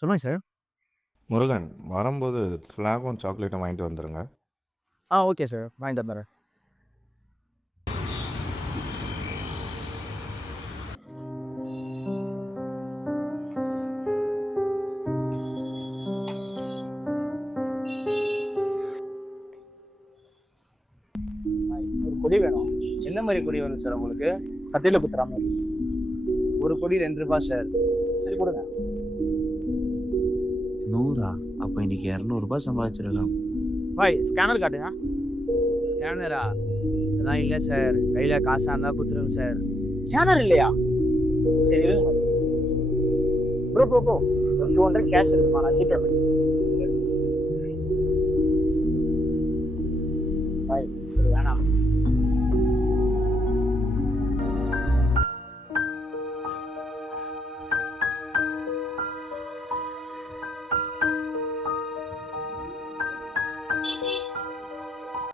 சொல்லுங்க சார். முருகன் வரும்போது ஃப்ளாகும் சாக்லேட்டும் வாங்கிட்டு வந்துருங்க. Okay sir. வாங்கிட்டு வந்துடுறேன். ஒரு கொடி வேணும். எந்த மாதிரி கொடி வேணும் சார் உங்களுக்கு? சத்தியில குத்துற மாதிரி. ஒரு கொடி ₹2 சார். சரி கொடுங்க. 100 அப்ப இன்னைக்கு ₹200 சம்பாதிச்சிடலாம். பாய் ஸ்கேனர் காட்டுங்க. ஸ்கேனரா? அதெல்லாம் இல்லை சார். கையில காசா இருந்தா குத்துருங்க சார். ஸ்கேனர் இல்லையா? சரி இருங்க. ப்ரோ 200 கேஷ் இருக்குமா? நான் ஜிபே பண்ணி பாய் வேணாம்.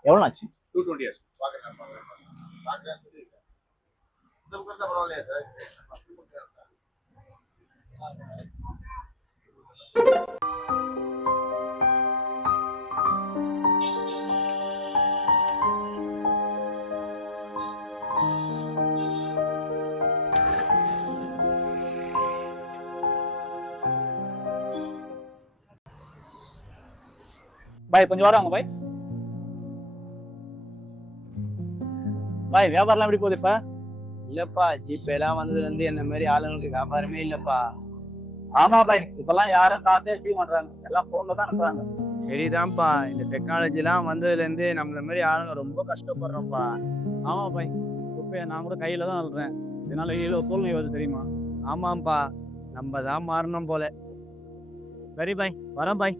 எவ்வளோ ஆச்சு? 220 ஆச்சு. பரவாயில்லையா சார்? பாய் கொஞ்சம் வராங்க பாய். பாய் வியாபாரம்லாம் எப்படி போகுது இப்ப? இல்லப்பா, ஜிபே எல்லாம் வந்ததுல இருந்து என்ன மாதிரி ஆளுங்களுக்கு வியாபாரமே இல்லப்பா. ஆமா பாய், இப்பெல்லாம் யாரும் காசே எடுக்க மாட்டாங்க, எல்லாம் போன்ல தான் அனுப்புறாங்க. சரிதான்ப்பா. இந்த டெக்னாலஜிலாம் வந்ததுலேருந்து நம்மள மாதிரி ஆளுங்க ரொம்ப கஷ்டப்படுறோம்ப்பா. ஆமா பாய், குப்பையை நான் கூட கையில தான் அழுறேன். இதனால இவ்வளவு சூழ்நிலை வருது தெரியுமா? ஆமாம்ப்பா. நம்ம தான் மாறணும் போல. சரி பாய், வரேன் பாய்.